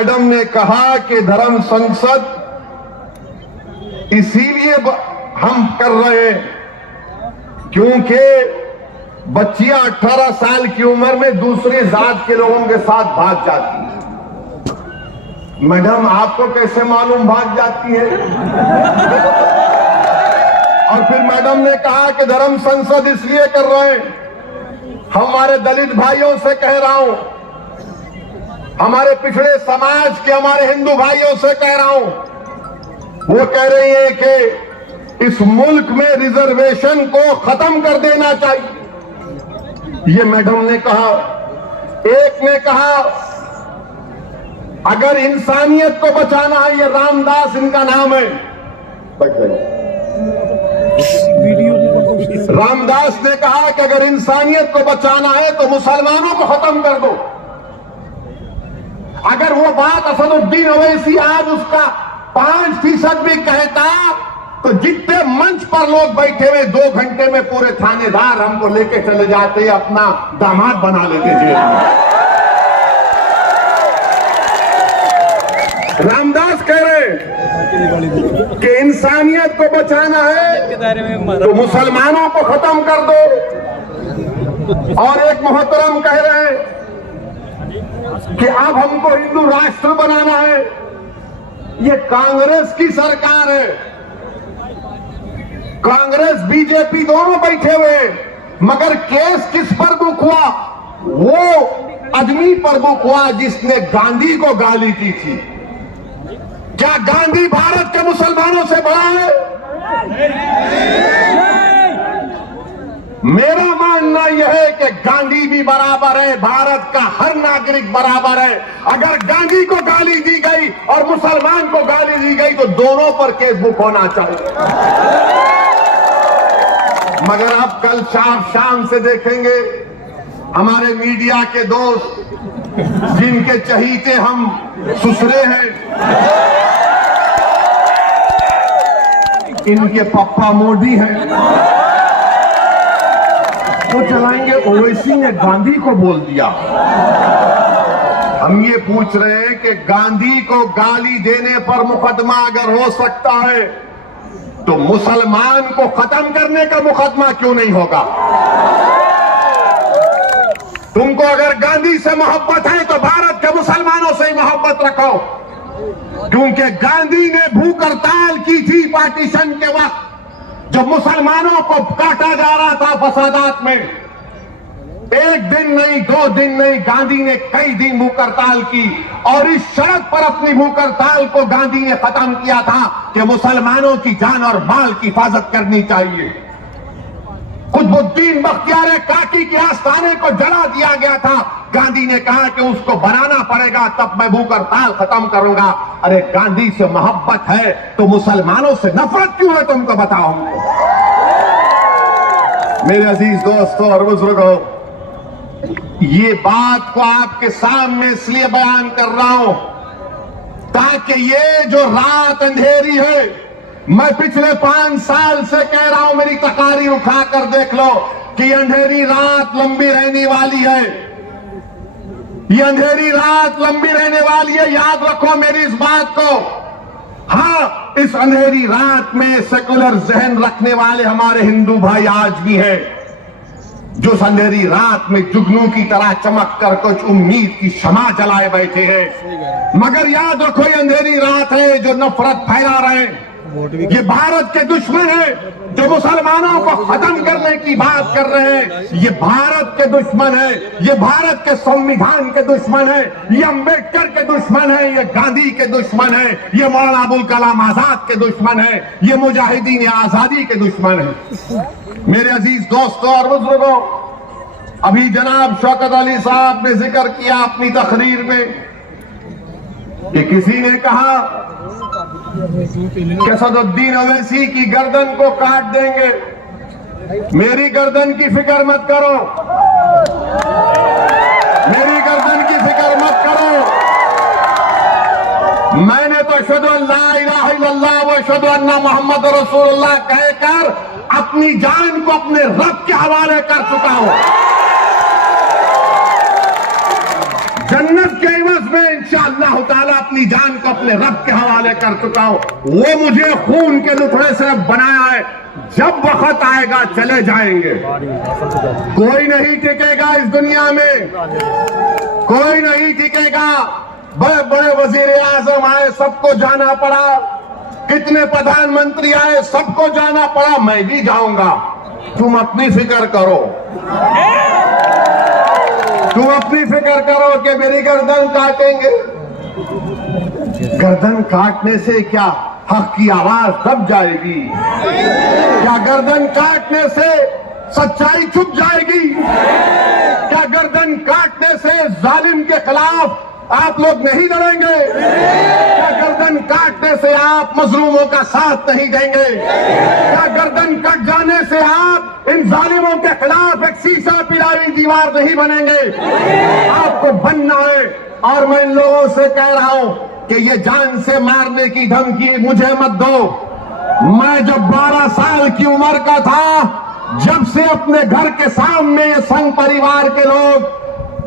Madam ने कहा कि धर्म संसद इसीलिए हम कर रहे हैं क्योंकि बच्चियां 18 साल की उम्र में दूसरी जात के लोगों के साथ भाग जाती है। मैडम आपको कैसे मालूम भाग जाती है? और फिर मैडम ने कहा कि धर्म संसद इसलिए कर रहे हैं। हमारे दलित भाइयों से कह रहा हूं, हमारे पिछड़े समाज के हमारे हिंदू भाइयों से कह रहा हूं, वो कह रही है कि इस मुल्क में रिजर्वेशन को खत्म कर देना चाहिए। ये मैडम ने कहा। एक ने कहा अगर इंसानियत को बचाना है, ये रामदास इनका नाम है, रामदास ने कहा कि अगर इंसानियत को बचाना है तो मुसलमानों को खत्म कर दो। अगर वो बात असदुद्दीन ओवैसी आज उसका 5% भी कहता तो जितने मंच पर लोग बैठे हुए 2 घंटे में पूरे थानेदार हमको लेके चले जाते, अपना दामाद बना लेते जेल में। रामदास कह रहे कि इंसानियत को बचाना है तो मुसलमानों को खत्म कर दो। और एक मोहतरम कह रहे हैं कि अब हमको हिंदू राष्ट्र बनाना है। ये कांग्रेस की सरकार है, कांग्रेस बीजेपी दोनों बैठे हुए, मगर केस किस पर बुक हुआ? वो आदमी पर बुक हुआ जिसने गांधी को गाली दी थी। क्या गांधी भारत के मुसलमानों से बड़ा है? मेरा मानना यह है कि गांधी भी बराबर है, भारत का हर नागरिक बराबर है। अगर गांधी को गाली दी गई और मुसलमान को गाली दी गई तो दोनों पर केस बुक होना चाहिए। मगर अब कल शाम से देखेंगे हमारे मीडिया के दोस्त जिनके चहीते हम सुसरे हैं, इनके पप्पा मोदी हैं, तो चलाएंगे ओवैसी ने गांधी को बोल दिया। हम ये पूछ रहे हैं कि गांधी को गाली देने पर मुकदमा अगर हो सकता है तो मुसलमान को खत्म करने का मुकदमा क्यों नहीं होगा? तुमको अगर गांधी से मोहब्बत है तो भारत के मुसलमानों से ही मोहब्बत रखो, क्योंकि गांधी ने भूख हड़ताल की थी पार्टीशन के वक्त, जब मुसलमानों को काटा जा रहा था फसादात में। 1 दिन नहीं, 2 दिन नहीं, गांधी ने कई दिन भूख हड़ताल की और इस शर्त पर अपनी भूख हड़ताल को गांधी ने खत्म किया था कि मुसलमानों की जान और माल की हिफाजत करनी चाहिए। कुतुबुद्दीन बख्तियार काकी के आस्थाने को जला दिया गया था। गांधी ने कहा कि उसको बनाना पड़ेगा, तब मैं भूख हड़ताल खत्म करूंगा। अरे गांधी से मोहब्बत है तो मुसलमानों से नफरत क्यों है? तुमको बताओ। मेरे अजीज दोस्तों और बुजुर्गों, ये बात को आपके सामने इसलिए बयान कर रहा हूं ताकि ये जो रात अंधेरी है, मैं पिछले 5 साल से कह रहा हूं, मेरी तकारीर उठाकर देख लो कि अंधेरी रात लंबी रहने वाली है। ये अंधेरी रात लंबी रहने वाली है, याद रखो मेरी इस बात को। हाँ, इस अंधेरी रात में सेकुलर जहन रखने वाले हमारे हिंदू भाई आज भी हैं, जो अंधेरी रात में जुगनू की तरह चमक कर कुछ उम्मीद की शमा जलाए बैठे हैं। मगर याद रखो ये अंधेरी रात है जो नफरत फैला रहे हैं। ये भारत के दुश्मन है जो मुसलमानों को खत्म करने की बात कर रहे हैं। ये भारत के दुश्मन है, ये भारत के संविधान के दुश्मन है, ये अंबेडकर के दुश्मन है, ये गांधी के दुश्मन है, ये मौलाना अबुल कलाम आजाद के दुश्मन है, ये मुजाहिदीन आजादी के दुश्मन है। मेरे अजीज दोस्तों और बुजुर्गों, अभी जनाब शौकत अली साहब ने जिक्र किया अपनी तकरीर में कि किसी ने कहा कि असदुद्दीन ओवैसी की गर्दन को काट देंगे। मेरी गर्दन की फिक्र मत करो, मेरी गर्दन की फिक्र मत करो। मैंने तो अशहदु अल्ला इलाहा इल्लल्लाह व अशहदु अन्ना मुहम्मद रसूलुल्लाह कहकर अपनी जान को अपने रब के हवाले कर चुका हूं। जन्नत के इवज में इंशाअल्लाह अल्लाह ताला अपनी जान को अपने रब के हवाले कर चुका हूं। वो मुझे खून के लुथड़े से बनाया है, जब वक्त आएगा चले जाएंगे। कोई नहीं टिकेगा इस दुनिया में, कोई नहीं टिकेगा। बड़े बड़े वजीर आजम आए, सबको जाना पड़ा, कितने प्रधानमंत्री आए, सबको जाना पड़ा, मैं भी जाऊंगा। तुम अपनी फिक्र करो, तुम अपनी फिक्र करो कि मेरी गर्दन काटेंगे। गर्दन काटने से क्या हक की आवाज दब जाएगी? क्या गर्दन काटने से सच्चाई छुप जाएगी? क्या गर्दन काटने से जालिम के खिलाफ आप लोग नहीं लड़ेंगे? क्या गर्दन काटने से आप मजलूमों का साथ नहीं देंगे? क्या गर्दन कट जाने से आप इन जालिमों के खिलाफ एक शीशा पिलाई दीवार नहीं बनेंगे? आपको बनना है। और मैं इन लोगों से कह रहा हूं कि ये जान से मारने की धमकी मुझे मत दो। मैं जब 12 साल की उम्र का था, जब से अपने घर के सामने ये संघ परिवार के लोग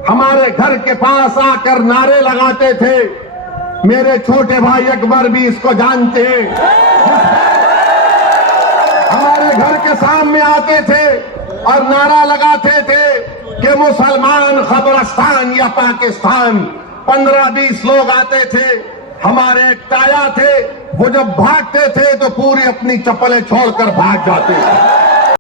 हमारे घर के पास आकर नारे लगाते थे, मेरे छोटे भाई अकबर भी इसको जानते हैं, हमारे घर के सामने आते थे और नारा लगाते थे कि मुसलमान खबरस्तान या पाकिस्तान। 15-20 लोग आते थे, हमारे एक ताया थे, वो जब भागते थे तो पूरी अपनी चप्पलें छोड़कर भाग जाते थे।